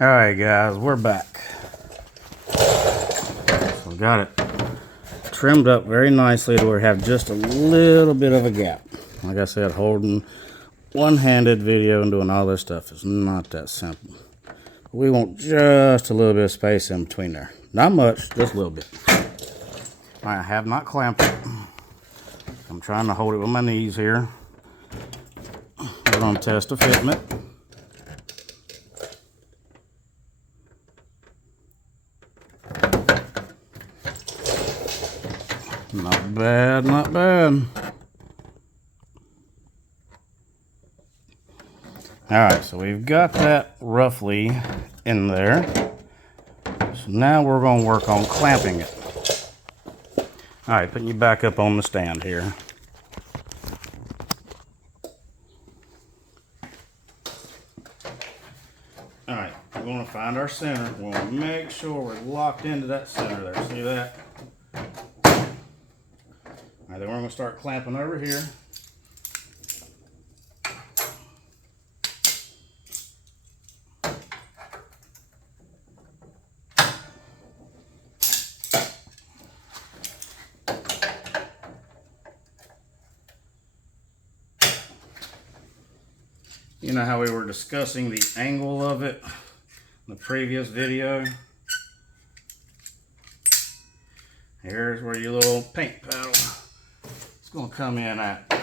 Alright guys, we're back. So we got it trimmed up very nicely to where we have just a little bit of a gap. Like I said, holding one-handed video and doing all this stuff is not that simple. We want just a little bit of space in between there. Not much, just a little bit. I have not clamped it. I'm trying to hold it with my knees here. We're going to test the fitment. Not bad, not bad. Alright, so we've got that roughly in there. So now we're going to work on clamping it. Alright, putting you back up on the stand here. Alright, we're going to find our center. We want to make sure we're locked into that center there. See that? Alright, then we're going to start clamping over here. You know how we were discussing the angle of it in the previous video? Here's where your little paint paddle is going to come in at.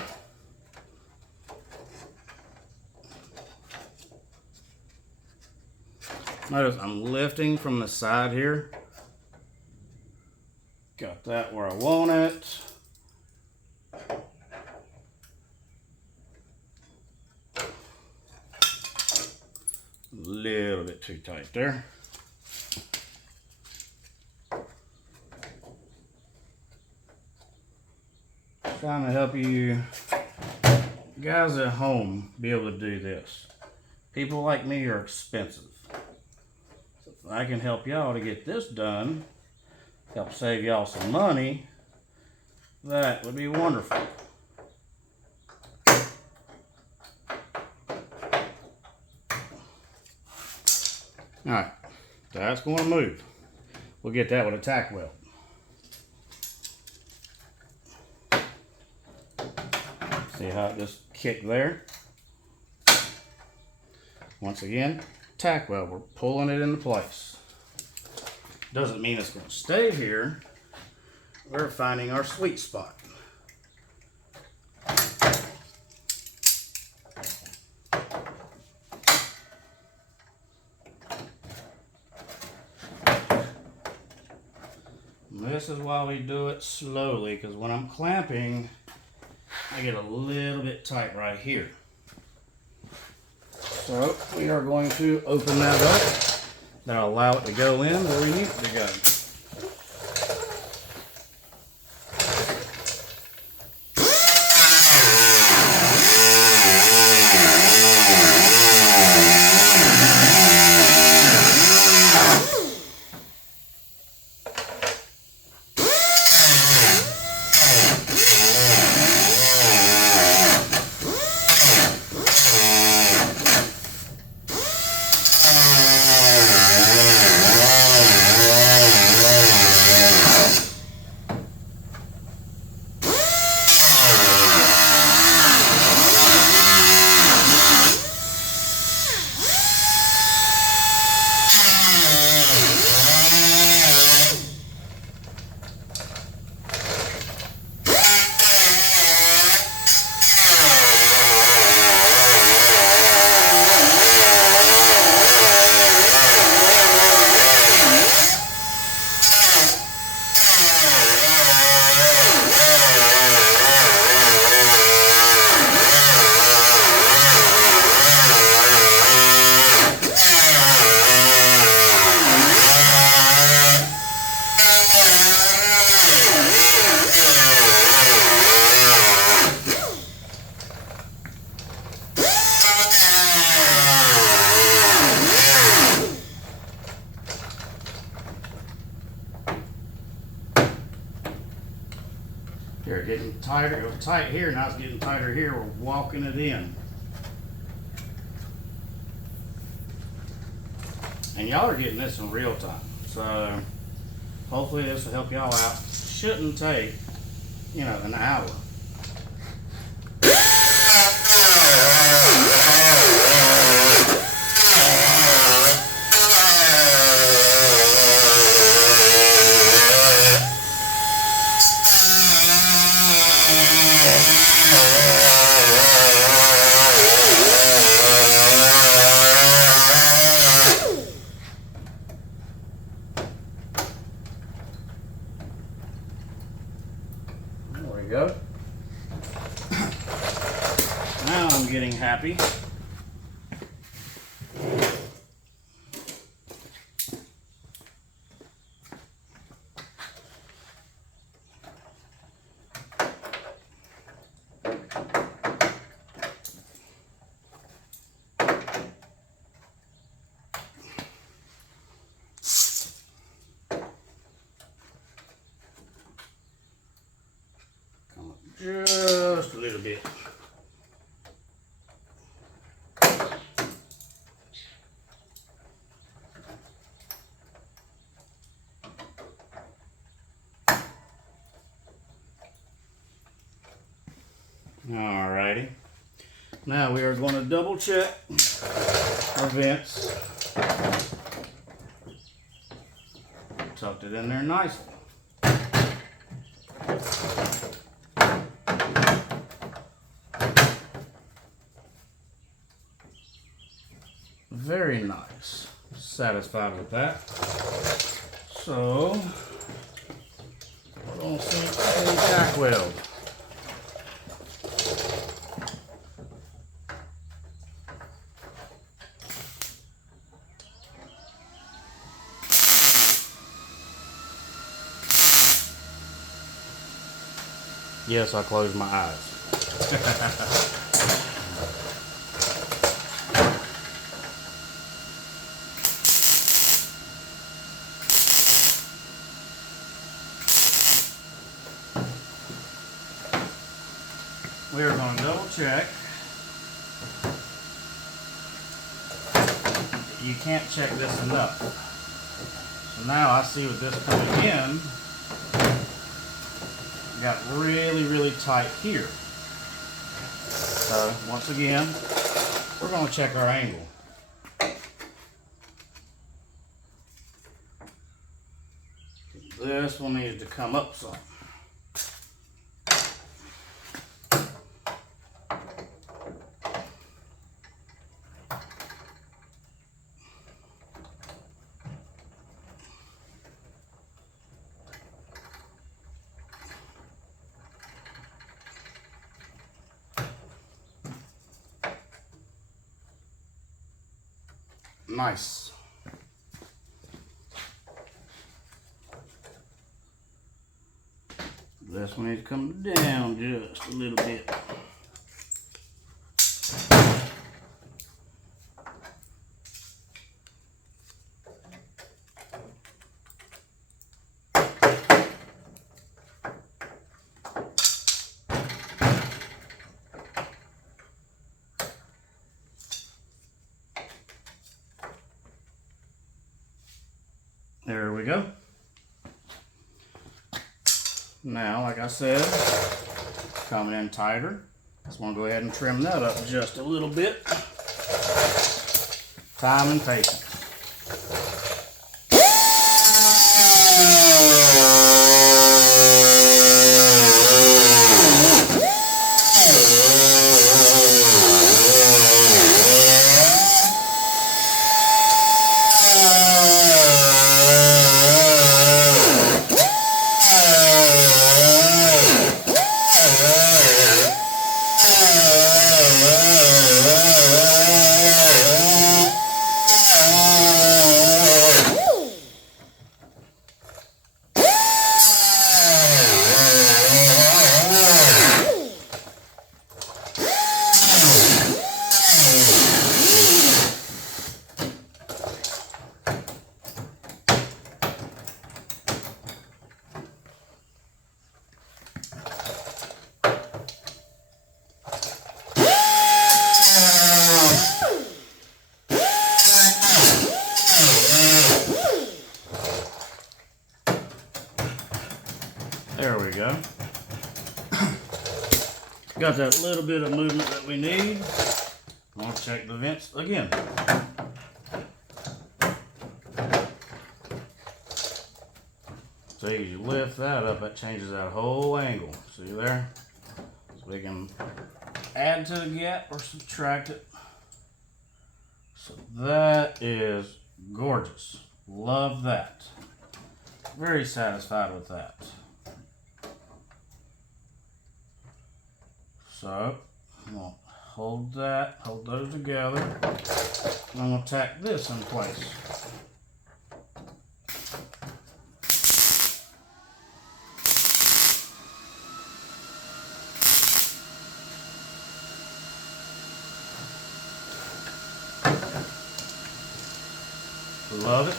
Notice I'm lifting from the side here. Got that where I want it. A little bit too tight there. Trying to help you guys at home be able to do this. People like me are expensive. So if I can help y'all to get this done, help save y'all some money, that would be wonderful. Alright, that's going to move. We'll get that with a tack weld. See how it just kicked there? Once again, tack weld, we're pulling it into place. Doesn't mean it's going to stay here. We're finding our sweet spot. This is why we do it slowly, because when I'm clamping, I get a little bit tight right here. So we are going to open that up. That'll allow it to go in where we need it to go. Here, getting tighter. It was tight here, now it's getting tighter here. We're walking it in. And y'all are getting this in real time. So hopefully this will help y'all out. Shouldn't take, you know, an hour. There we go. Now I'm getting happy. Just a little bit. Alrighty. Now we are going to double check our vents. Tucked it in there nicely. Very nice. Satisfied with that. So we're going to sink a tack weld. Yes, I closed my eyes. We are going to double check. You can't check this enough. So now I see with this coming in, got really tight here. So once again, we're going to check our angle. This one needs to come up some. Nice. This one needs to come down just a little bit. There we go. Now, like I said, coming in tighter. Just want to go ahead and trim that up just a little bit. Time and patience. go. Got that little bit of movement that we need. I'm going to check the vents again. See, you lift that up, that changes that whole angle. See there? So we can add to the gap or subtract it. So that is gorgeous. Love that. Very satisfied with that. So I'm going to hold those together. And I'm going to tack this in place. Love it.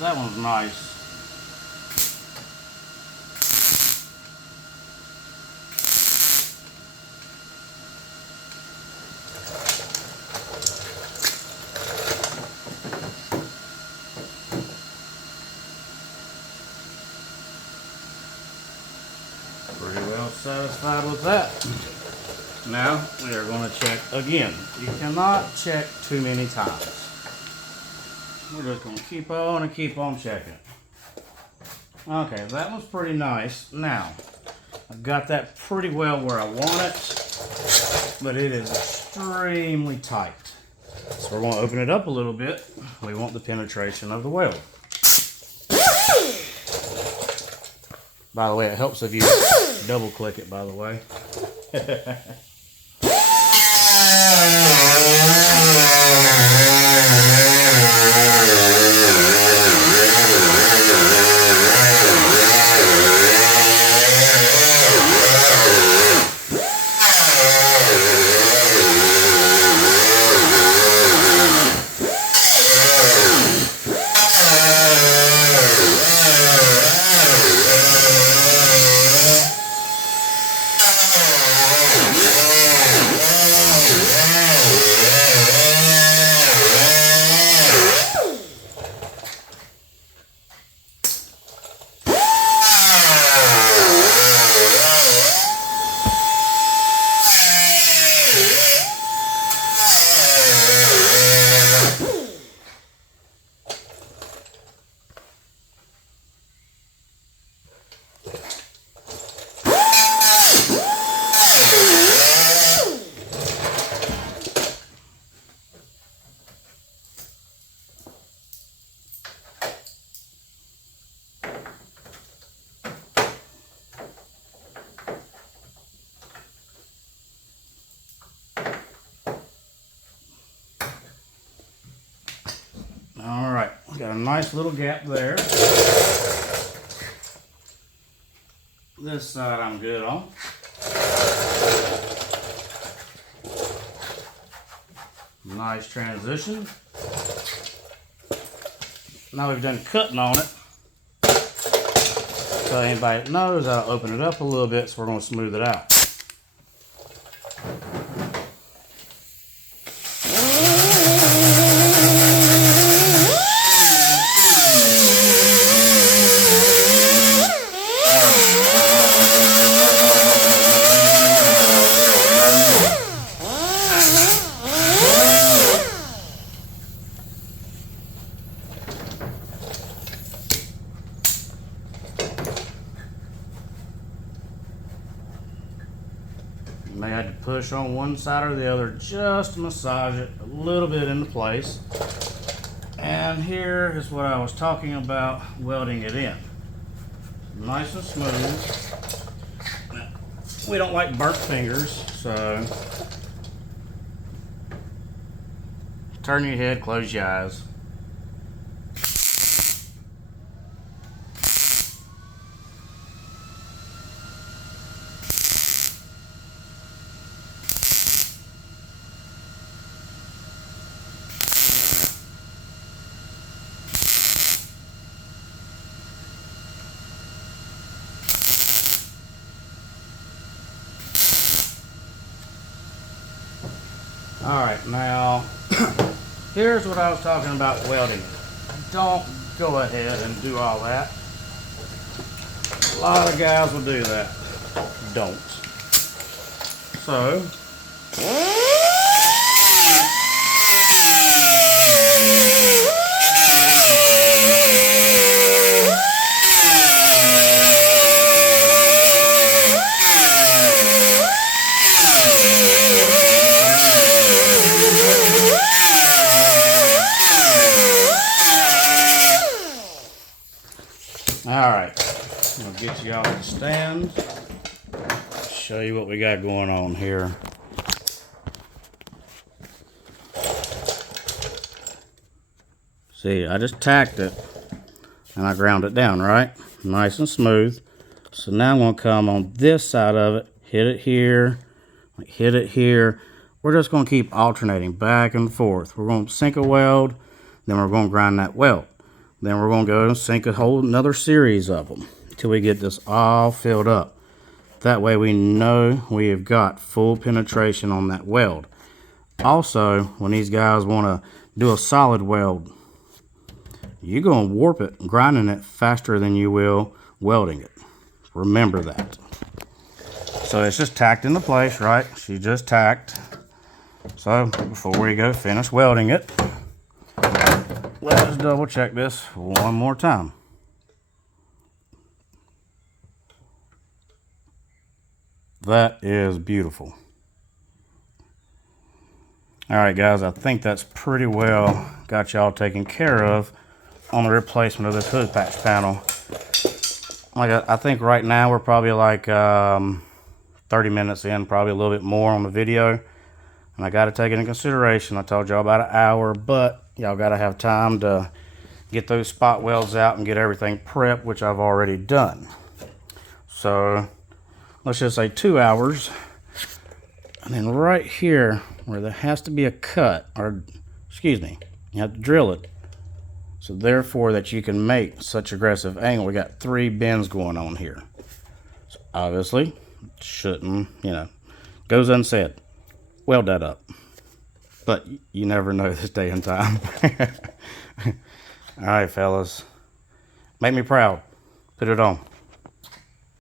That one's nice. Pretty well satisfied with that. Now we are going to check again. You cannot check too many times. We're just going to keep on checking. Okay, that one's pretty nice. Now, I've got that pretty well where I want it, but it is extremely tight. So we're going to open it up a little bit. We want the penetration of the weld. By the way, it helps if you double click it, by the way. All right, got a nice little gap there. This side I'm good on. Nice transition. Now we've done cutting on it. So anybody that knows, I'll open it up a little bit, so we're going to smooth it out. You may have to push on one side or the other, just massage it a little bit into place. And here is what I was talking about, welding it in. Nice and smooth. We don't like burnt fingers, so turn your head, close your eyes. All right, now Here's what I was talking about welding. Don't go ahead and do all that. A lot of guys will do that. Don't. So, alright, I'm going to get you all the stands, show you what we got going on here. See, I just tacked it and I ground it down, right? Nice and smooth. So now I'm going to come on this side of it, hit it here, hit it here. We're just going to keep alternating back and forth. We're going to sink a weld, then we're going to grind that weld. Then we're going to go and sink a whole another series of them until we get this all filled up. That way we know we have got full penetration on that weld. Also, when these guys want to do a solid weld, you're going to warp it, grinding it faster than you will welding it. Remember that. So it's just tacked into place, right? She just tacked. So before we go finish welding it, let's double check this one more time. That is beautiful. All right, guys, I think that's pretty well got y'all taken care of on the replacement of this hood patch panel. Like I think right now we're probably like 30 minutes in, probably a little bit more on the video. And I got to take it into consideration. I told y'all about an hour, but y'all got to have time to get those spot welds out and get everything prepped, which I've already done. So let's just say 2 hours. And then right here where there has to be a cut, or excuse me, you have to drill it. So therefore that you can make such aggressive angle. We got 3 bends going on here. So obviously shouldn't, goes unsaid. Weld that up. But you never know this day and time. All right, fellas. Make me proud. Put it on.